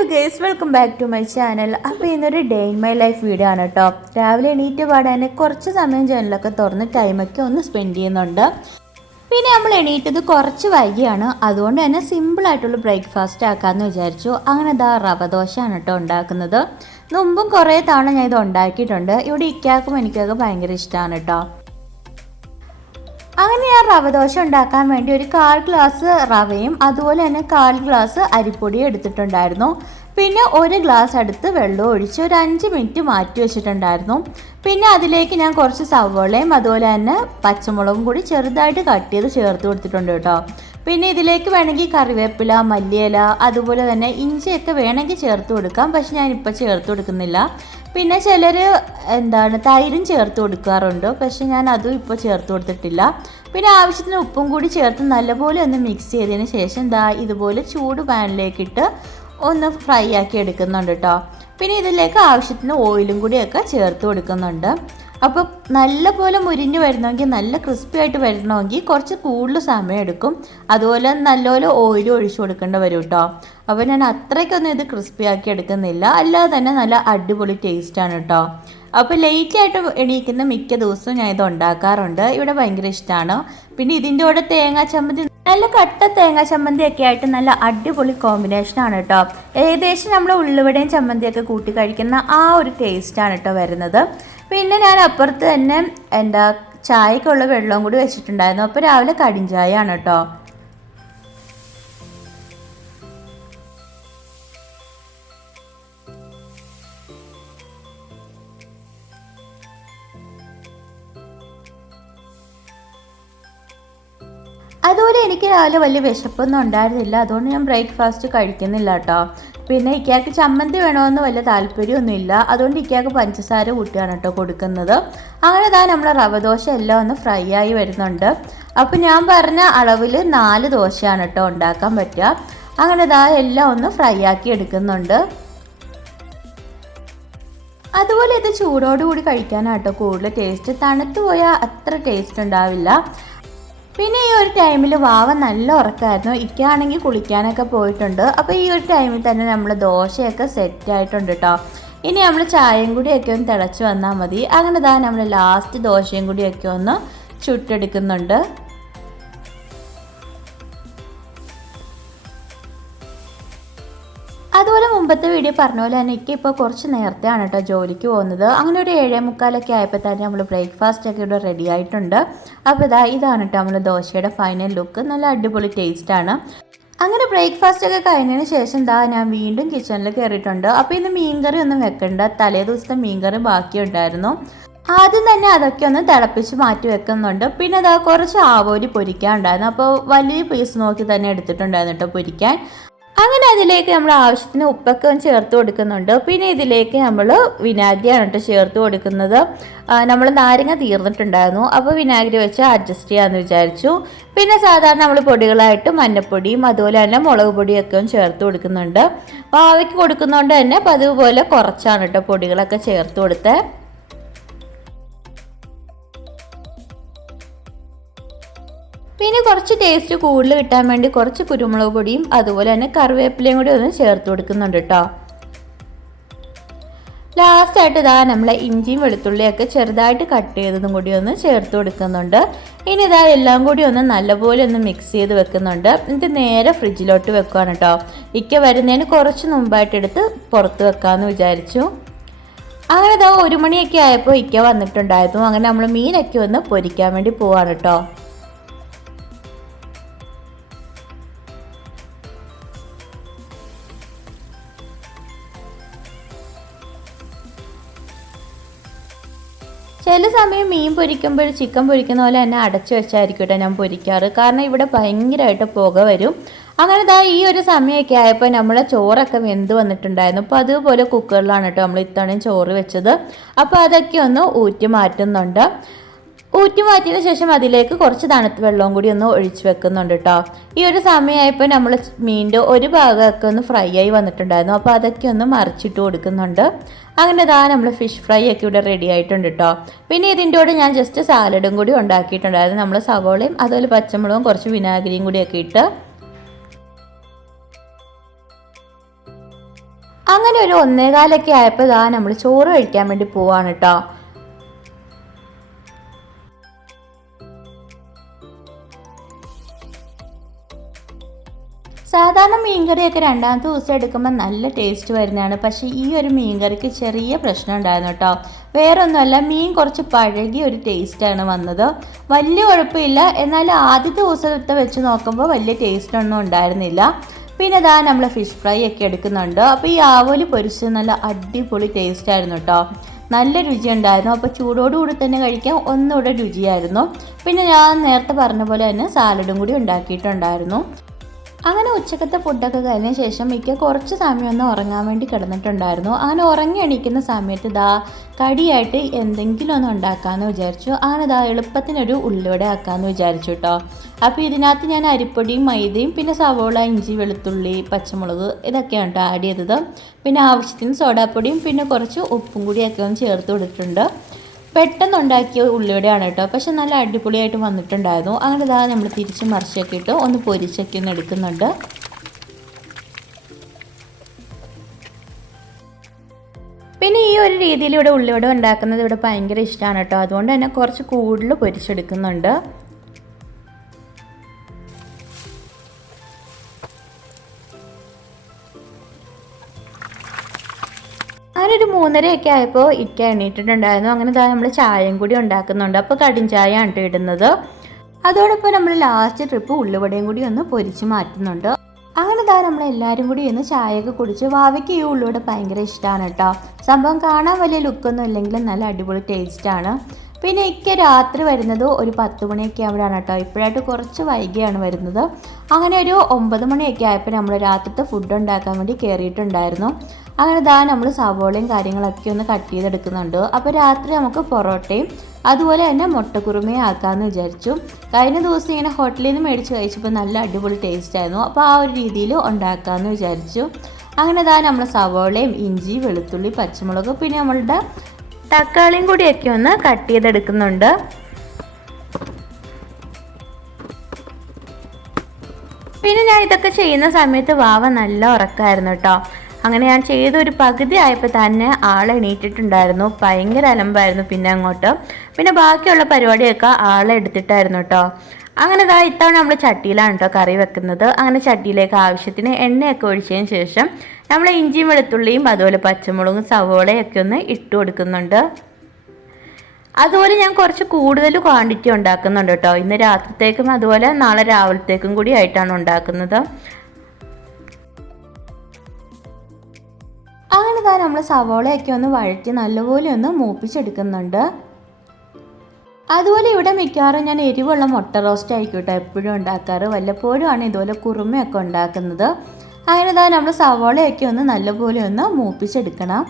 Hello guys, welcome back to my channel. അപ്പോൾ ഇന്നൊരു day in my life video ആണ് കേട്ടോ. രാവിലെ എണീറ്റ് പാടാൻ കുറച്ച് സമയം ജനലൊക്കെ തുറന്ന് ടൈമൊക്കെ ഒന്ന് സ്പെൻഡ് ചെയ്യുന്നുണ്ട്. പിന്നെ നമ്മൾ എണീറ്റത് കുറച്ച് വൈകിയാണ്, അതുകൊണ്ട് തന്നെ സിമ്പിളായിട്ടുള്ള ബ്രേക്ക്ഫാസ്റ്റ് ആക്കാമെന്ന് വിചാരിച്ചു. അങ്ങനെ റവ ദോശയാണ് കേട്ടോ ഉണ്ടാക്കുന്നത്. മുമ്പും കുറേ തവണ ഞാൻ ഇത് ഉണ്ടാക്കിയിട്ടുണ്ട്. ഇവിടെ ഇക്കാക്കും എനിക്കൊക്കെ ഭയങ്കര ഇഷ്ടമാണ് കേട്ടോ. അങ്ങനെ ഞാൻ റവ ദോശ ഉണ്ടാക്കാൻ വേണ്ടി ഒരു 1/4 ഗ്ലാസ് റവയും അതുപോലെ തന്നെ 1/4 ഗ്ലാസ് അരിപ്പൊടിയും എടുത്തിട്ടുണ്ടായിരുന്നു. പിന്നെ 1 ഗ്ലാസ് അടുത്ത് വെള്ളം ഒഴിച്ച് ഒരു 5 മിനിറ്റ് മാറ്റി വെച്ചിട്ടുണ്ടായിരുന്നു. പിന്നെ അതിലേക്ക് ഞാൻ കുറച്ച് സവോളയും അതുപോലെ തന്നെ പച്ചമുളകും കൂടി ചെറുതായിട്ട് കട്ട് ചെയ്ത് ചേർത്ത് കൊടുത്തിട്ടുണ്ട് കേട്ടോ. പിന്നെ ഇതിലേക്ക് വേണമെങ്കിൽ കറിവേപ്പില, മല്ലിയില, അതുപോലെ തന്നെ ഇഞ്ചിയൊക്കെ വേണമെങ്കിൽ ചേർത്ത് കൊടുക്കാം. പക്ഷെ ഞാനിപ്പോൾ ചേർത്ത് കൊടുക്കുന്നില്ല. പിന്നെ ചിലർ തൈരും ചേർത്ത് കൊടുക്കാറുണ്ട്, പക്ഷെ ഞാൻ അതും ഇപ്പോൾ ചേർത്ത് കൊടുത്തിട്ടില്ല. പിന്നെ ആവശ്യത്തിന് ഉപ്പും കൂടി ചേർത്ത് നല്ലപോലെ ഒന്ന് മിക്സ് ചെയ്തതിന് ശേഷം ഇതുപോലെ ചൂട് പാനിലേക്കിട്ട് ഒന്ന് ഫ്രൈ ആക്കി എടുക്കുന്നുണ്ട് കേട്ടോ. പിന്നെ ഇതിലേക്ക് ആവശ്യത്തിന് ഓയിലും കൂടിയൊക്കെ ചേർത്ത് കൊടുക്കുന്നുണ്ട്. അപ്പോൾ നല്ലപോലെ മുരിഞ്ഞ് വരണമെങ്കിൽ, നല്ല ക്രിസ്പി ആയിട്ട് വരണമെങ്കിൽ കുറച്ച് കൂടുതൽ സമയം എടുക്കും. അതുപോലെ നല്ലപോലെ ഓയിൽ ഒഴിച്ചു കൊടുക്കേണ്ടി വരും കേട്ടോ. അപ്പോൾ ഞാൻ അത്രയ്ക്കൊന്നും ഇത് ക്രിസ്പി ആക്കി എടുക്കുന്നില്ല, അല്ലാതെ തന്നെ നല്ല അടിപൊളി ടേസ്റ്റാണ് കേട്ടോ. അപ്പോൾ ലേറ്റായിട്ട് എണീക്കുന്ന മിക്ക ദിവസവും ഞാൻ ഇത് ഉണ്ടാക്കാറുണ്ട്. ഇവിടെ ഭയങ്കര ഇഷ്ടമാണ്. പിന്നെ ഇതിൻ്റെ കൂടെ തേങ്ങാ ചമ്മന്തി, നല്ല കട്ട തേങ്ങാ ചമ്മന്തിയൊക്കെ ആയിട്ട് നല്ല അടിപൊളി കോമ്പിനേഷനാണ് കേട്ടോ. ഏകദേശം നമ്മൾ ഉള്ളിവടയും ചമ്മന്തിയൊക്കെ കൂട്ടി കഴിക്കുന്ന ആ ഒരു ടേസ്റ്റാണ് കേട്ടോ വരുന്നത്. പിന്നെ ഞാൻ അപ്പുറത്ത് തന്നെ ചായക്കുള്ള വെള്ളവും കൂടി വെച്ചിട്ടുണ്ടായിരുന്നു. അപ്പോൾ രാവിലെ കടിഞ്ചായയാണ് കേട്ടോ. അതുപോലെ എനിക്ക് രാവിലെ വലിയ വിശപ്പൊന്നും ഉണ്ടായിരുന്നില്ല, അതുകൊണ്ട് ഞാൻ ബ്രേക്ക്ഫാസ്റ്റ് കഴിക്കുന്നില്ല കേട്ടോ. പിന്നെ ഇക്കാക്ക് ചമ്മന്തി വേണമെന്ന് വലിയ താല്പര്യമൊന്നുമില്ല, അതുകൊണ്ട് ഇക്കാക്ക് പഞ്ചസാര കൂട്ടിയാണ് കേട്ടോ കൊടുക്കുന്നത്. അങ്ങനെ നമ്മൾ റവ ദോശ എല്ലാം ഒന്ന് ഫ്രൈ ആയി വരുന്നുണ്ട്. അപ്പോൾ ഞാൻ പറഞ്ഞ അളവിൽ 4 ദോശയാണ് കേട്ടോ ഉണ്ടാക്കാൻ പറ്റുക. അങ്ങനെ എല്ലാം ഒന്ന് ഫ്രൈ ആക്കി എടുക്കുന്നുണ്ട്. അതുപോലെ ഇത് ചൂടോടുകൂടി കഴിക്കാനാട്ടോ കൂടുതൽ ടേസ്റ്റ്. തണുത്ത് പോയാൽ അത്ര ടേസ്റ്റ് ഉണ്ടാവില്ല. പിന്നെ ഈ ഒരു ടൈമിൽ വാവ നല്ല ഉറക്കമായിരുന്നു. ഇക്കാണെങ്കിൽ കുളിക്കാനൊക്കെ പോയിട്ടുണ്ട്. അപ്പോൾ ഈ ഒരു ടൈമിൽ തന്നെ നമ്മൾ ദോശയൊക്കെ സെറ്റായിട്ടുണ്ട് കേട്ടോ. ഇനി നമ്മൾ ചായയും കൂടിയൊക്കെ ഒന്ന് തിളച്ച് വന്നാൽ മതി. അങ്ങനെ നമ്മൾ ലാസ്റ്റ് ദോശയും കൂടിയൊക്കെ ഒന്ന് ചുട്ടെടുക്കുന്നുണ്ട്. അതുപോലെ മുമ്പത്തെ വീഡിയോ പറഞ്ഞ പോലെ തന്നെ ഇപ്പോൾ കുറച്ച് നേരത്തെയാണ് കേട്ടോ ജോലിക്ക് പോകുന്നത്. അങ്ങനെ ഒരു 7:45 ആയപ്പോൾ തന്നെ നമ്മൾ ബ്രേക്ക്ഫാസ്റ്റൊക്കെ ഇവിടെ റെഡി ആയിട്ടുണ്ട്. അപ്പോൾ ഇതാണ് കേട്ടോ നമ്മൾ ദോശയുടെ ഫൈനൽ ലുക്ക്. നല്ല അടിപൊളി ടേസ്റ്റാണ്. അങ്ങനെ ബ്രേക്ക്ഫാസ്റ്റൊക്കെ കഴിഞ്ഞതിന് ശേഷം ഞാൻ വീണ്ടും കിച്ചണിൽ കയറിയിട്ടുണ്ട്. അപ്പോൾ ഇന്ന് മീൻകറി ഒന്നും വെക്കണ്ട, തലേ ദിവസത്തെ മീൻകറി ബാക്കിയുണ്ടായിരുന്നു. ആദ്യം തന്നെ അതൊക്കെ ഒന്ന് തിളപ്പിച്ച് മാറ്റി വെക്കുന്നുണ്ട്. പിന്നെ കുറച്ച് ആവോലി പൊരിക്കാനുണ്ടായിരുന്നു. അപ്പോൾ വലിയ പീസ് നോക്കി തന്നെ എടുത്തിട്ടുണ്ടായിരുന്നു കേട്ടോ പൊരിക്കാൻ. അങ്ങനെ അതിലേക്ക് നമ്മൾ ആവശ്യത്തിന് ഉപ്പൊക്കെ ഒന്ന് ചേർത്ത് കൊടുക്കുന്നുണ്ട്. പിന്നെ ഇതിലേക്ക് നമ്മൾ വിനാഗിരിയാണ് കേട്ടോ ചേർത്ത് കൊടുക്കുന്നത്. നമ്മൾ നാരങ്ങ തീർന്നിട്ടുണ്ടായിരുന്നു, അപ്പോൾ വിനാഗിരി വെച്ച് അഡ്ജസ്റ്റ് ചെയ്യാമെന്ന് വിചാരിച്ചു. പിന്നെ സാധാരണ നമ്മൾ പൊടികളായിട്ട് മഞ്ഞൾപ്പൊടിയും അതുപോലെ തന്നെ മുളക് പൊടിയൊക്കെ ഒന്ന് ചേർത്ത് കൊടുക്കുന്നുണ്ട്. പാവയ്ക്ക് കൊടുക്കുന്നതുകൊണ്ട് തന്നെ പതിവ് പോലെ കുറച്ചാണ് കേട്ടോ പൊടികളൊക്കെ ചേർത്ത് കൊടുത്തത്. പിന്നെ കുറച്ച് ടേസ്റ്റ് കൂടുതൽ കിട്ടാൻ വേണ്ടി കുറച്ച് കുരുമുളക് പൊടിയും അതുപോലെ തന്നെ കറിവേപ്പിലയും കൂടി ഒന്ന് ചേർത്ത് കൊടുക്കുന്നുണ്ട് കേട്ടോ. ലാസ്റ്റായിട്ട് നമ്മൾ ഇഞ്ചിയും വെളുത്തുള്ളിയൊക്കെ ചെറുതായിട്ട് കട്ട് ചെയ്തതും കൂടി ഒന്ന് ചേർത്ത് കൊടുക്കുന്നുണ്ട്. ഇനി എല്ലാം കൂടി ഒന്ന് നല്ലപോലെ ഒന്ന് മിക്സ് ചെയ്ത് വെക്കുന്നുണ്ട്. എന്നിട്ട് നേരെ ഫ്രിഡ്ജിലോട്ട് വെക്കുകയാണ് കേട്ടോ. ഇക്ക വരുന്നതിന് കുറച്ച് മുമ്പായിട്ടെടുത്ത് പുറത്ത് വെക്കാമെന്ന് വിചാരിച്ചു. അങ്ങനെ 1 മണിയൊക്കെ ആയപ്പോൾ ഇക്ക വന്നിട്ടുണ്ടായിരുന്നു. അങ്ങനെ നമ്മൾ മീനൊക്കെ ഒന്ന് പൊരിക്കാൻ വേണ്ടി പോവാണ് കേട്ടോ. ചില സമയം മീൻ പൊരിക്കുമ്പോൾ ചിക്കൻ പൊരിക്കുന്ന പോലെ തന്നെ അടച്ചു വെച്ചായിരിക്കും കേട്ടോ ഞാൻ പൊരിക്കാറ്. കാരണം ഇവിടെ ഭയങ്കരമായിട്ട് പുക വരും. അങ്ങനെ ഈ ഒരു സമയമൊക്കെ ആയപ്പോൾ നമ്മളെ ചോറൊക്കെ വെന്ത് വന്നിട്ടുണ്ടായിരുന്നു. അപ്പോൾ അതുപോലെ കുക്കറിലാണ് കേട്ടോ നമ്മൾ ഇത്തവണയും ചോറ് വെച്ചത്. അപ്പോൾ അതൊക്കെ ഒന്ന് ഊറ്റി മാറ്റുന്നുണ്ട്. ഊറ്റി മാറ്റിയതിന് ശേഷം അതിലേക്ക് കുറച്ച് തണുത്ത വെള്ളവും കൂടി ഒന്ന് ഒഴിച്ച് വെക്കുന്നുണ്ട് കേട്ടോ. ഈ ഒരു സമയമായപ്പോൾ നമ്മൾ മീനിൻ്റെ ഒരു ഭാഗമൊക്കെ ഒന്ന് ഫ്രൈ ആയി വന്നിട്ടുണ്ടായിരുന്നു. അപ്പോൾ അതൊക്കെ ഒന്ന് മറിച്ചിട്ട് കൊടുക്കുന്നുണ്ട്. അങ്ങനെ നമ്മൾ ഫിഷ് ഫ്രൈ ഒക്കെ ഇവിടെ റെഡി ആയിട്ടുണ്ട് കേട്ടോ. പിന്നെ ഇതിൻ്റെ കൂടെ ഞാൻ ജസ്റ്റ് സാലഡും കൂടി ഉണ്ടാക്കിയിട്ടുണ്ടായിരുന്നു. നമ്മൾ സവോളയും അതുപോലെ പച്ചമുളകും കുറച്ച് വിനാഗിരിയും കൂടിയൊക്കെ ഇട്ട് അങ്ങനെ ഒരു 1:15 ആയപ്പോൾ ഇതാ നമ്മൾ ചോറ് കഴിക്കാൻ വേണ്ടി പോവാണ് കേട്ടോ. സാധാരണ മീൻകറിയൊക്കെ രണ്ടാമത്തെ ദിവസം എടുക്കുമ്പോൾ നല്ല ടേസ്റ്റ് വരുന്നതാണ്. പക്ഷേ ഈ ഒരു മീൻകറിക്ക് ചെറിയ പ്രശ്നം ഉണ്ടായിരുന്നു കേട്ടോ. വേറെ ഒന്നുമല്ല, മീൻ കുറച്ച് പഴകിയ ഒരു ടേസ്റ്റാണ് വന്നത്. വലിയ കുഴപ്പമില്ല, എന്നാൽ ആദ്യത്തെ ദിവസത്തെ വെച്ച് നോക്കുമ്പോൾ വലിയ ടേസ്റ്റൊന്നും ഉണ്ടായിരുന്നില്ല. പിന്നെ ഇതാ നമ്മൾ ഫിഷ് ഫ്രൈ ഒക്കെ എടുക്കുന്നുണ്ട്. അപ്പോൾ ഈ ആവോലി പൊരിച്ചത് നല്ല അടിപൊളി ടേസ്റ്റ് ആയിരുന്നു കേട്ടോ. നല്ല രുചി ഉണ്ടായിരുന്നു. അപ്പോൾ ചൂടോടുകൂടി തന്നെ കഴിക്കാൻ ഒന്നുകൂടെ രുചിയായിരുന്നു. പിന്നെ ഞാൻ നേരത്തെ പറഞ്ഞ പോലെ തന്നെ സാലഡും കൂടി ഉണ്ടാക്കിയിട്ടുണ്ടായിരുന്നു. അങ്ങനെ ഉച്ചക്കത്തെ ഫുഡൊക്കെ കഴിഞ്ഞ ശേഷം മിക്ക കുറച്ച് സമയം ഒന്ന് ഉറങ്ങാൻ വേണ്ടി കിടന്നിട്ടുണ്ടായിരുന്നു. അങ്ങനെ ഉറങ്ങി എണീക്കുന്ന സമയത്ത് കടിയായിട്ട് എന്തെങ്കിലും ഒന്ന് ഉണ്ടാക്കാമെന്ന് വിചാരിച്ചു. അങ്ങനെ എളുപ്പത്തിനൊരു ഉള്ളിവട ആക്കാമെന്ന് വിചാരിച്ചു കേട്ടോ. അപ്പോൾ ഇതിനകത്ത് ഞാൻ അരിപ്പൊടിയും മൈദയും പിന്നെ സവോള, ഇഞ്ചി, വെളുത്തുള്ളി, പച്ചമുളക് ഇതൊക്കെയാണ് കേട്ടോ ആഡ് ചെയ്തത്. പിന്നെ ആവശ്യത്തിന് സോഡാപ്പൊടിയും പിന്നെ കുറച്ച് ഉപ്പും കൂടിയൊക്കെ ഒന്ന് ചേർത്ത് കൊടുത്തിട്ടുണ്ട്. പെട്ടെന്നുണ്ടാക്കിയ ഉള്ളിവടയാണ് കേട്ടോ. പക്ഷെ നല്ല അടിപൊളിയായിട്ട് വന്നിട്ടുണ്ടായിരുന്നു. അങ്ങനെ നമ്മൾ തിരിച്ച് മറിച്ചൊക്കെ ഇട്ട് ഒന്ന് പൊരിച്ചൊക്കെ ഒന്ന് എടുക്കുന്നുണ്ട്. പിന്നെ ഈ ഒരു രീതിയിൽ ഇവിടെ ഉള്ളിവട ഉണ്ടാക്കുന്നത് ഇവിടെ ഭയങ്കര ഇഷ്ടമാണ് കേട്ടോ. അതുകൊണ്ട് തന്നെ കുറച്ച് കൂടുതൽ പൊരിച്ചെടുക്കുന്നുണ്ട്. അങ്ങനെ ഒരു 3:30 ആയപ്പോൾ ഇക്ക എണീറ്റിട്ടുണ്ടായിരുന്നു. അങ്ങനെ നമ്മൾ ചായയും കൂടി ഉണ്ടാക്കുന്നുണ്ട്. അപ്പോൾ കടും ചായ ആണ് ഇടുന്നത്. അതോടൊപ്പം നമ്മൾ ലാസ്റ്റ് ട്രിപ്പ് ഉള്ളിവടയും കൂടി ഒന്ന് പൊരിച്ച് മാറ്റുന്നുണ്ട്. അങ്ങനെ നമ്മളെല്ലാവരും കൂടി ഒന്ന് ചായയൊക്കെ കുടിച്ച്. വാവയ്ക്ക് ഈ ഉള്ളിവട ഭയങ്കര ഇഷ്ടമാണ് കേട്ടോ. സംഭവം കാണാൻ വലിയ ലുക്കൊന്നും ഇല്ലെങ്കിലും നല്ല അടിപൊളി ടേസ്റ്റാണ്. പിന്നെ ഇക്ക രാത്രി വരുന്നത് ഒരു 10 മണിയൊക്കെ ആവുമ്പോഴാണ് കേട്ടോ. ഇപ്പോഴായിട്ട് കുറച്ച് വൈകിയാണ് വരുന്നത്. അങ്ങനെ ഒരു 9 മണിയൊക്കെ ആയപ്പോൾ നമ്മൾ രാത്രിത്തെ ഫുഡ് ഉണ്ടാക്കാൻ വേണ്ടി കയറിയിട്ടുണ്ടായിരുന്നു. അങ്ങനെ നമ്മൾ സവോളയും കാര്യങ്ങളൊക്കെ ഒന്ന് കട്ട് ചെയ്തെടുക്കുന്നുണ്ട്. അപ്പോൾ രാത്രി നമുക്ക് പൊറോട്ടയും അതുപോലെ തന്നെ മുട്ടക്കുറുമയും ആക്കാമെന്ന് വിചാരിച്ചു. കഴിഞ്ഞ ദിവസം ഇങ്ങനെ ഹോട്ടലിൽ നിന്ന് മേടിച്ച് കഴിച്ചപ്പോൾ നല്ല അടിപൊളി ടേസ്റ്റ് ആയിരുന്നു. അപ്പോൾ ആ ഒരു രീതിയിൽ ഉണ്ടാക്കാമെന്ന് വിചാരിച്ചു. അങ്ങനെ നമ്മൾ സവോളയും ഇഞ്ചി, വെളുത്തുള്ളി, പച്ചമുളക് പിന്നെ നമ്മളുടെ തക്കാളിയും കൂടിയൊക്കെ ഒന്ന് കട്ട് ചെയ്തെടുക്കുന്നുണ്ട്. പിന്നെ ഞാൻ ഇതൊക്കെ ചെയ്യുന്ന സമയത്ത് വാവ നല്ല ഉറക്കമായിരുന്നു കേട്ടോ. അങ്ങനെ ഞാൻ ചെയ്തൊരു പകുതി ആയപ്പോൾ തന്നെ ആളെ എണീറ്റിട്ടുണ്ടായിരുന്നു. ഭയങ്കര അലമ്പായിരുന്നു പിന്നെ അങ്ങോട്ട്. പിന്നെ ബാക്കിയുള്ള പരിപാടിയൊക്കെ ആളെ എടുത്തിട്ടായിരുന്നു കേട്ടോ. അങ്ങനെ ഇത്തവണ നമ്മൾ ചട്ടിയിലാണ് കേട്ടോ കറി വെക്കുന്നത്. അങ്ങനെ ചട്ടിയിലേക്ക് ആവശ്യത്തിന് എണ്ണയൊക്കെ ഒഴിച്ചതിന് ശേഷം നമ്മൾ ഇഞ്ചിയും വെളുത്തുള്ളിയും അതുപോലെ പച്ചമുളകും സവോളയൊക്കെ ഒന്ന് ഇട്ട് കൊടുക്കുന്നുണ്ട്. അതുപോലെ ഞാൻ കുറച്ച് കൂടുതൽ ക്വാണ്ടിറ്റി ഉണ്ടാക്കുന്നുണ്ട് കേട്ടോ. ഇന്ന് രാത്രിത്തേക്കും അതുപോലെ നാളെ രാവിലത്തേക്കും കൂടി ആയിട്ടാണ് ഉണ്ടാക്കുന്നത്. അങ്ങനെ നമ്മൾ സവോളയൊക്കെ ഒന്ന് വഴറ്റി നല്ലപോലെ ഒന്ന് മൂപ്പിച്ചെടുക്കുന്നുണ്ട്. അതുപോലെ ഇവിടെ മിക്കവാറും ഞാൻ എരിവുള്ള മുട്ട റോസ്റ്റ് ആയിരിക്കും കേട്ടോ എപ്പോഴും ഉണ്ടാക്കാറ്. വല്ലപ്പോഴുമാണ് ഇതുപോലെ കുറുമയൊക്കെ ഉണ്ടാക്കുന്നത്. അങ്ങനെ നമ്മൾ സവോളയൊക്കെ ഒന്ന് നല്ലപോലെ ഒന്ന് മൂപ്പിച്ചെടുക്കണം.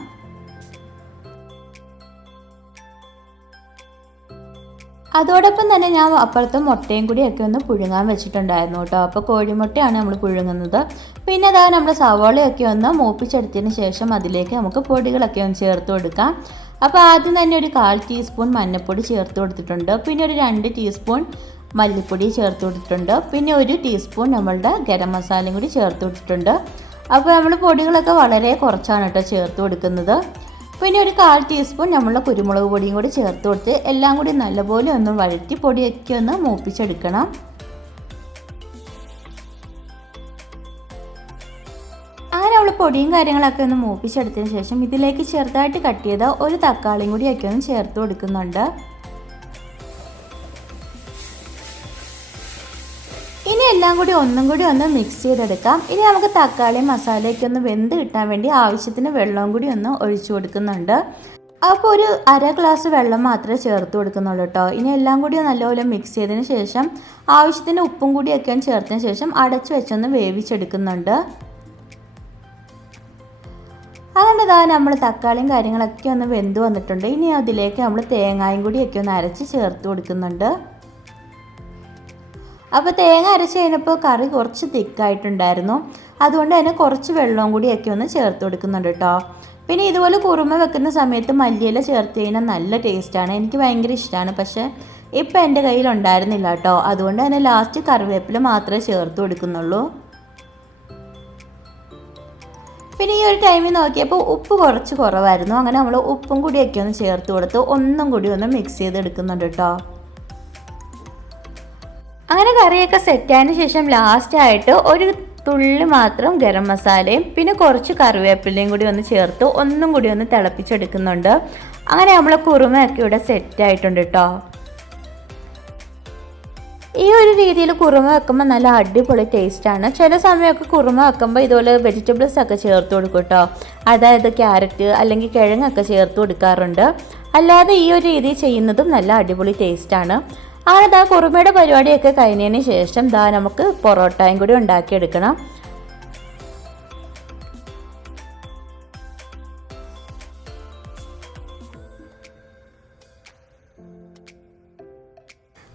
അതോടൊപ്പം തന്നെ ഞാൻ അപ്പുറത്തെ മുട്ടയും കൂടിയൊക്കെ ഒന്ന് പുഴുങ്ങാൻ വെച്ചിട്ടുണ്ടായിരുന്നു കേട്ടോ. അപ്പോൾ കോഴിമുട്ടയാണ് നമ്മൾ പുഴുങ്ങുന്നത്. പിന്നെ നമ്മൾ സവോളയൊക്കെ ഒന്ന് മൂപ്പിച്ചെടുത്തതിന് ശേഷം അതിലേക്ക് നമുക്ക് പൊടികളൊക്കെ ഒന്ന് ചേർത്ത് കൊടുക്കാം. അപ്പോൾ ആദ്യം തന്നെ ഒരു 1/4 ടീസ്പൂൺ മഞ്ഞൾപ്പൊടി ചേർത്ത് കൊടുത്തിട്ടുണ്ട്. പിന്നെ ഒരു 2 ടീസ്പൂൺ മല്ലിപ്പൊടി ചേർത്ത് കൊടുത്തിട്ടുണ്ട്. പിന്നെ 1 ടീസ്പൂൺ നമ്മളുടെ ഗരം മസാലയും കൂടി ചേർത്ത് കൊടുത്തിട്ടുണ്ട്. അപ്പോൾ നമ്മൾ പൊടികളൊക്കെ വളരെ കുറച്ചാണ് കേട്ടോ ചേർത്ത് കൊടുക്കുന്നത്. പിന്നെ ഒരു 1/4 ടീസ്പൂൺ നമ്മളുടെ കുരുമുളക് പൊടിയും കൂടി ചേർത്ത് കൊടുത്ത് എല്ലാം കൂടി നല്ലപോലെ ഒന്ന് വഴറ്റി പൊടിയൊക്കെ ഒന്ന് മൂപ്പിച്ചെടുക്കണം. അങ്ങനെ നമ്മൾ പൊടിയും കാര്യങ്ങളൊക്കെ ഒന്ന് മൂപ്പിച്ചെടുത്തതിന് ശേഷം ഇതിലേക്ക് ചെറുതായിട്ട് കട്ട് ചെയ്ത ഒരു തക്കാളിയും കൂടിയൊക്കെ ഒന്ന് ചേർത്ത് കൊടുക്കുന്നുണ്ട്. ഇനി എല്ലാം കൂടി ഒന്നും കൂടി ഒന്ന് മിക്സ് ചെയ്തെടുക്കാം. ഇനി നമുക്ക് തക്കാളിയും മസാലയൊക്കെ ഒന്ന് വെന്ത് കിട്ടാൻ വേണ്ടി ആവശ്യത്തിന് വെള്ളവും കൂടി ഒന്ന് ഒഴിച്ചു കൊടുക്കുന്നുണ്ട്. അപ്പോൾ ഒരു 1/2 ഗ്ലാസ് വെള്ളം മാത്രമേ ചേർത്ത് കൊടുക്കുന്നുള്ളൂ കേട്ടോ. ഇനി എല്ലാം കൂടി നല്ലപോലെ മിക്സ് ചെയ്തതിന് ശേഷം ആവശ്യത്തിന് ഉപ്പും കൂടിയൊക്കെ ഒന്ന് ചേർത്തതിന് ശേഷം അടച്ചു വെച്ചൊന്ന് വേവിച്ചെടുക്കുന്നുണ്ട്. അങ്ങനെ നമ്മൾ തക്കാളിയും കാര്യങ്ങളൊക്കെ ഒന്ന് വെന്ത് വന്നിട്ടുണ്ട്. ഇനി അതിലേക്ക് നമ്മൾ തേങ്ങായും കൂടിയൊക്കെ ഒന്ന് അരച്ച് ചേർത്ത് കൊടുക്കുന്നുണ്ട്. അപ്പോൾ തേങ്ങ അരച്ച് കഴിഞ്ഞപ്പോൾ കറി കുറച്ച് തിക്കായിട്ടുണ്ടായിരുന്നു. അതുകൊണ്ട് തന്നെ കുറച്ച് വെള്ളവും കൂടിയൊക്കെ ഒന്ന് ചേർത്ത് കൊടുക്കുന്നുണ്ട് കേട്ടോ. പിന്നെ ഇതുപോലെ കുറുമ വെക്കുന്ന സമയത്ത് മല്ലിയില ചേർത്ത് കഴിഞ്ഞാൽ നല്ല ടേസ്റ്റാണ്. എനിക്ക് ഭയങ്കര ഇഷ്ടമാണ്. പക്ഷേ ഇപ്പം എൻ്റെ കയ്യിൽ ഉണ്ടായിരുന്നില്ല കേട്ടോ. അതുകൊണ്ട് തന്നെ ലാസ്റ്റ് കറിവേപ്പില മാത്രമേ ചേർത്ത് കൊടുക്കുന്നുള്ളൂ. പിന്നെ ഈ ഒരു ടൈമിൽ നോക്കിയപ്പോൾ ഉപ്പ് കുറച്ച് കുറവായിരുന്നു. അങ്ങനെ നമ്മൾ ഉപ്പും കൂടിയൊക്കെ ഒന്ന് ചേർത്ത് കൊടുത്ത് ഒന്നും കൂടി ഒന്ന് മിക്സ് ചെയ്തെടുക്കുന്നുണ്ട് കേട്ടോ. അങ്ങനെ കറിയൊക്കെ സെറ്റായതിന് ശേഷം ലാസ്റ്റായിട്ട് ഒരു തുള്ളി മാത്രം ഗരം മസാലയും പിന്നെ കുറച്ച് കറിവേപ്പിലയും കൂടി ഒന്ന് ചേർത്ത് ഒന്നും കൂടി ഒന്ന് തിളപ്പിച്ചെടുക്കുന്നുണ്ട്. അങ്ങനെ നമ്മളെ കുറുമയൊക്കെ ഇവിടെ സെറ്റായിട്ടുണ്ട് കേട്ടോ. ഈ ഒരു രീതിയിൽ കുറുമ വെക്കുമ്പോൾ നല്ല അടിപൊളി ടേസ്റ്റാണ്. ചില സമയമൊക്കെ കുറുമ വെക്കുമ്പോൾ ഇതുപോലെ വെജിറ്റബിൾസ് ഒക്കെ ചേർത്ത് കൊടുക്കും കേട്ടോ. അതായത് ക്യാരറ്റ് അല്ലെങ്കിൽ കിഴങ്ങൊക്കെ ചേർത്ത് കൊടുക്കാറുണ്ട്. അല്ലാതെ ഈ ഒരു രീതി ചെയ്യുന്നതും നല്ല അടിപൊളി ടേസ്റ്റാണ്. അങ്ങനെ കുറുമയുടെ പരിപാടിയൊക്കെ കഴിഞ്ഞതിന് ശേഷം നമുക്ക് പൊറോട്ടയും കൂടി ഉണ്ടാക്കിയെടുക്കണം.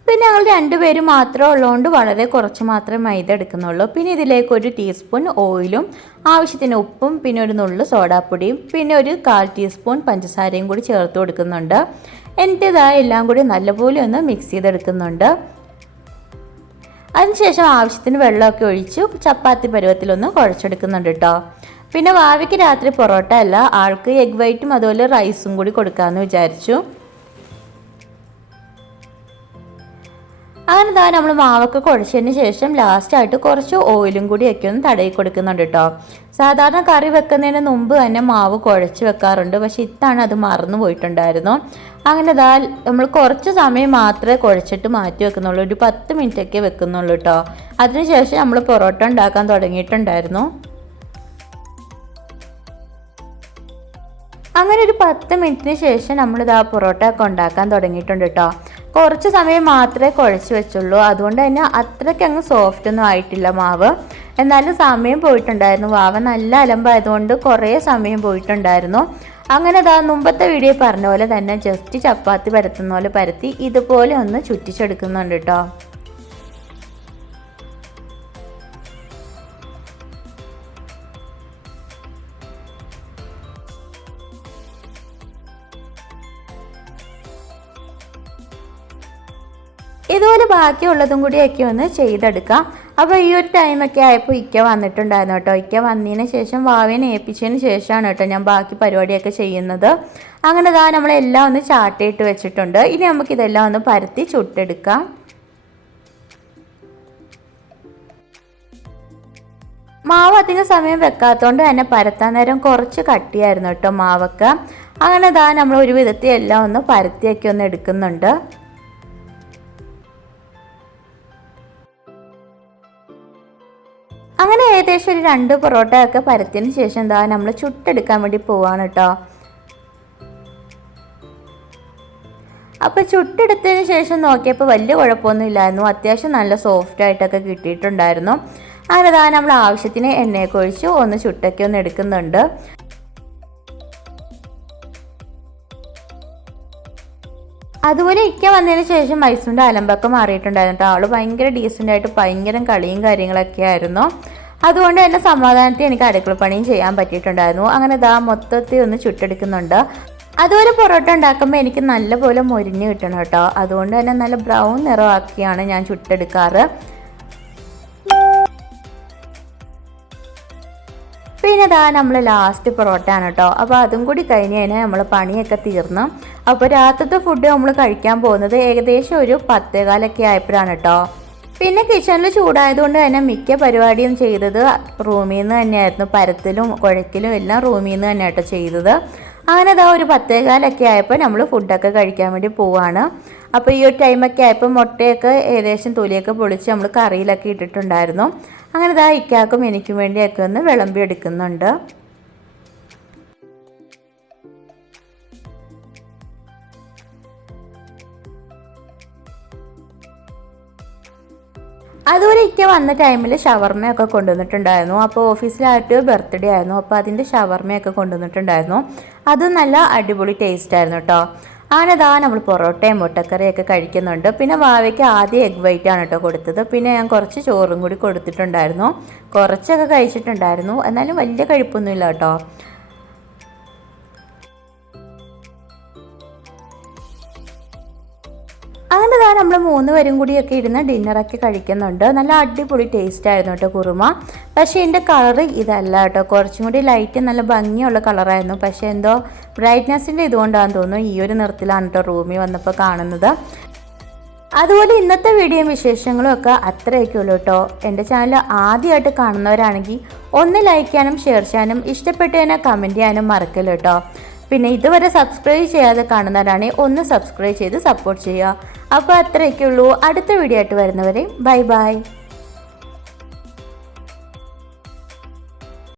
പിന്നെ ഞങ്ങൾ രണ്ടുപേരും മാത്രമേ ഉള്ളതുകൊണ്ട് വളരെ കുറച്ച് മാത്രമേ മൈദ എടുക്കുന്നുള്ളൂ. പിന്നെ ഇതിലേക്ക് 1 ടീസ്പൂൺ ഓയിലും ആവശ്യത്തിന് ഉപ്പും പിന്നെ ഒരു നുള്ളു സോഡാപ്പൊടിയും പിന്നെ ഒരു 1/4 ടീസ്പൂൺ പഞ്ചസാരയും കൂടി ചേർത്ത് കൊടുക്കുന്നുണ്ട്. എന്നിട്ട് എല്ലാം കൂടി നല്ലപോലെ ഒന്ന് മിക്സ് ചെയ്തെടുക്കുന്നുണ്ട്. അതിനുശേഷം ആവശ്യത്തിന് വെള്ളമൊക്കെ ഒഴിച്ചു ചപ്പാത്തി പരുവത്തിലൊന്ന് കുഴച്ചെടുക്കുന്നുണ്ട് കേട്ടോ. പിന്നെ വാവയ്ക്ക് രാത്രി പൊറോട്ട അല്ല, ആൾക്ക് എഗ് വൈറ്റും അതുപോലെ റൈസും കൂടി കൊടുക്കാമെന്ന് വിചാരിച്ചു. അങ്ങനെ നമ്മൾ മാവൊക്കെ കുഴച്ചതിന് ശേഷം ലാസ്റ്റായിട്ട് കുറച്ച് ഓയിലും കൂടിയൊക്കെ ഒന്ന് തടയി കൊടുക്കുന്നുണ്ട് കേട്ടോ. സാധാരണ കറി വെക്കുന്നതിന് മുമ്പ് തന്നെ മാവ് കുഴച്ച് വെക്കാറുണ്ട്. പക്ഷെ ഇത്തവണ അത് മറന്നു പോയിട്ടുണ്ടായിരുന്നു. അങ്ങനെ നമ്മൾ കുറച്ച് സമയം മാത്രമേ കുഴച്ചിട്ട് മാറ്റി വെക്കുന്നുള്ളൂ. ഒരു 10 മിനിറ്റൊക്കെ വെക്കുന്നുള്ളൂ കേട്ടോ. അതിനുശേഷം നമ്മൾ പൊറോട്ട ഉണ്ടാക്കാൻ തുടങ്ങിയിട്ടുണ്ടായിരുന്നു. അങ്ങനെ ഒരു 10 മിനിറ്റിന് ശേഷം നമ്മളിതാ പൊറോട്ട ഒക്കെ ഉണ്ടാക്കാൻ തുടങ്ങിയിട്ടുണ്ട് കേട്ടോ. കുറച്ച് സമയം മാത്രമേ കുഴച്ച് വെച്ചുള്ളൂ. അതുകൊണ്ട് തന്നെ അത്രയ്ക്ക് അങ്ങ് സോഫ്റ്റ് ഒന്നും ആയിട്ടില്ല മാവ്. എന്നാലും സമയം പോയിട്ടുണ്ടായിരുന്നു. വാവ നല്ല അലമ്പായതുകൊണ്ട് കുറേ സമയം പോയിട്ടുണ്ടായിരുന്നു. അങ്ങനെ മുമ്പത്തെ വീഡിയോ പറഞ്ഞ പോലെ തന്നെ ജസ്റ്റ് ചപ്പാത്തി പരത്തുന്ന പോലെ പരത്തി ഇതുപോലെ ഒന്ന് ചുറ്റിച്ചെടുക്കുന്നുണ്ട് കേട്ടോ. ഇതുപോലെ ബാക്കിയുള്ളതും കൂടിയൊക്കെ ഒന്ന് ചെയ്തെടുക്കാം. അപ്പോൾ ഈ ഒരു ടൈമൊക്കെ ആയപ്പോൾ ഇക്ക വന്നിട്ടുണ്ടായിരുന്നു കേട്ടോ. ഇക്ക വന്നതിന് ശേഷം വാവേനെ ഏൽപ്പിച്ചതിന് ശേഷമാണ് കേട്ടോ ഞാൻ ബാക്കി പരിപാടിയൊക്കെ ചെയ്യുന്നത്. അങ്ങനെ നമ്മളെല്ലാം ഒന്ന് ചാട്ടയിട്ട് വെച്ചിട്ടുണ്ട്. ഇനി നമുക്കിതെല്ലാം ഒന്ന് പരത്തി ചുട്ടെടുക്കാം. മാവ് അധികം സമയം വെക്കാത്തതുകൊണ്ട് തന്നെ പരത്താൻ നേരം കുറച്ച് കട്ടിയായിരുന്നു കേട്ടോ മാവൊക്കെ. അങ്ങനെ നമ്മൾ ഒരു വിധത്തിൽ എല്ലാം ഒന്ന് പരത്തിയൊക്കെ ഒന്ന് എടുക്കുന്നുണ്ട്. അങ്ങനെ ഏകദേശം ഒരു 2 പൊറോട്ട ഒക്കെ പരത്തിയതിന് ശേഷം നമ്മൾ ചുട്ടെടുക്കാൻ വേണ്ടി പോവാണ് കേട്ടോ. അപ്പോൾ ചുട്ടെടുത്തതിന് ശേഷം നോക്കിയപ്പോൾ വലിയ കുഴപ്പമൊന്നും ഇല്ലായിരുന്നു. അത്യാവശ്യം നല്ല സോഫ്റ്റ് ആയിട്ടൊക്കെ കിട്ടിയിട്ടുണ്ടായിരുന്നു. അങ്ങനെ നമ്മൾ ആവശ്യത്തിന് എണ്ണയൊക്കെ ഒഴിച്ച് ഒന്ന് ചുട്ടൊക്കെ ഒന്ന് എടുക്കുന്നുണ്ട്. അതുപോലെ ഇക്ക വന്നതിന് ശേഷം മൈസൂരിൻ്റെ അലമ്പൊക്കെ മാറിയിട്ടുണ്ടായിരുന്നു കേട്ടോ. ആൾ ഭയങ്കര ഡീസൻ്റായിട്ട് ഭയങ്കര കളിയും കാര്യങ്ങളൊക്കെ ആയിരുന്നു. അതുകൊണ്ട് തന്നെ സമാധാനത്തിൽ എനിക്ക് അടുക്കളപ്പണിയും ചെയ്യാൻ പറ്റിയിട്ടുണ്ടായിരുന്നു. അങ്ങനെ മൊത്തത്തിൽ ഒന്ന് ചുട്ടെടുക്കുന്നുണ്ട്. അതുപോലെ പൊറോട്ട ഉണ്ടാക്കുമ്പോൾ എനിക്ക് നല്ലപോലെ മൊരിഞ്ഞ് കിട്ടണം കേട്ടോ. അതുകൊണ്ട് തന്നെ നല്ല ബ്രൗൺ നിറമാക്കിയാണ് ഞാൻ ചുട്ടെടുക്കാറ്. പിന്നെ നമ്മൾ ലാസ്റ്റ് പൊറോട്ട ആണ് കേട്ടോ. അപ്പോൾ അതും കൂടി കഴിഞ്ഞ് കഴിഞ്ഞാൽ നമ്മൾ പണിയൊക്കെ തീർന്നു. അപ്പോൾ രാത്രിത്തെ ഫുഡ് നമ്മൾ കഴിക്കാൻ പോകുന്നത് ഏകദേശം ഒരു 10:15 ആയപ്പോഴാണ് കേട്ടോ. പിന്നെ കിച്ചണിൽ ചൂടായതുകൊണ്ട് തന്നെ മിക്ക പരിപാടിയും ചെയ്തത് റൂമിൽ നിന്ന് തന്നെയായിരുന്നു. പരത്തലും കുഴക്കലും എല്ലാം റൂമിൽ നിന്ന് തന്നെ കേട്ടോ ചെയ്തത്. അങ്ങനെ ഒരു 10:15 ആയപ്പോൾ നമ്മൾ ഫുഡൊക്കെ കഴിക്കാൻ വേണ്ടി പോവാണ്. അപ്പോൾ ഈ ഒരു ടൈമൊക്കെ ആയപ്പോൾ മുട്ടയൊക്കെ ഏകദേശം തൊലിയൊക്കെ പൊളിച്ച് നമ്മൾ കറിയിലൊക്കെ ഇട്ടിട്ടുണ്ടായിരുന്നു. അങ്ങനെ ഇക്കാക്കും എനിക്കും വേണ്ടിയൊക്കെ ഒന്ന് വിളമ്പി എടുക്കുന്നുണ്ട്. അതുപോലെ ഇക്ക വന്ന ടൈമിൽ ഷവർമയൊക്കെ കൊണ്ടുവന്നിട്ടുണ്ടായിരുന്നു. അപ്പോൾ ഓഫീസിലായിട്ട് ബർത്ത്ഡേ ആയിരുന്നു. അപ്പോൾ അതിൻ്റെ ഷവർമയൊക്കെ കൊണ്ടുവന്നിട്ടുണ്ടായിരുന്നു. അത് നല്ല അടിപൊളി ടേസ്റ്റ് ആയിരുന്നു കേട്ടോ. അങ്ങനെ നമ്മൾ പൊറോട്ടയും മുട്ടക്കറിയൊക്കെ കഴിക്കുന്നുണ്ട്. പിന്നെ വാവയ്ക്ക് ആദ്യം എഗ് വൈറ്റാണ് കേട്ടോ കൊടുത്തത്. പിന്നെ ഞാൻ കുറച്ച് ചോറും കൂടി കൊടുത്തിട്ടുണ്ടായിരുന്നു. കുറച്ചൊക്കെ കഴിച്ചിട്ടുണ്ടായിരുന്നു. എന്നാലും വലിയ കഴിപ്പൊന്നുമില്ല കേട്ടോ. അങ്ങനെ ഇതാ നമ്മൾ 3 പേരും കൂടിയൊക്കെ ഇരുന്ന് ഡിന്നറൊക്കെ കഴിക്കുന്നുണ്ട്. നല്ല അടിപൊളി ടേസ്റ്റ് ആയിരുന്നു കേട്ടോ കുറുമ. പക്ഷേ ഇതിൻ്റെ കളറ് ഇതല്ല കേട്ടോ, കുറച്ചും കൂടി ലൈറ്റ് നല്ല ഭംഗിയുള്ള കളറായിരുന്നു. പക്ഷേ എന്തോ ബ്രൈറ്റ്നസ്സിൻ്റെ ഇതുകൊണ്ടാണെന്ന് തോന്നുന്നു ഈ ഒരു നിറത്തിലാണ് കേട്ടോ റൂമിൽ വന്നപ്പോൾ കാണുന്നത്. അതുപോലെ ഇന്നത്തെ വീഡിയോയും വിശേഷങ്ങളും ഒക്കെ അത്രയൊക്കെ ഉള്ളൂ കേട്ടോ. എൻ്റെ ചാനൽ ആദ്യമായിട്ട് കാണുന്നവരാണെങ്കിൽ ഒന്ന് ലൈക്ക് ചെയ്യാനും ഷെയർ ചെയ്യാനും ഇഷ്ടപ്പെട്ടതിനെ കമൻറ്റ് ചെയ്യാനും മറക്കല്ലോ കേട്ടോ. പിന്നെ ഇതുവരെ സബ്സ്ക്രൈബ് ചെയ്യാതെ കാണുന്നവരാണെങ്കിൽ ഒന്ന് സബ്സ്ക്രൈബ് ചെയ്ത് സപ്പോർട്ട് ചെയ്യുക. അപ്പോൾ അത്രയൊക്കെ ഉള്ളൂ. അടുത്ത വീഡിയോ ആയിട്ട് വരുന്നവരെ ബൈ ബൈ.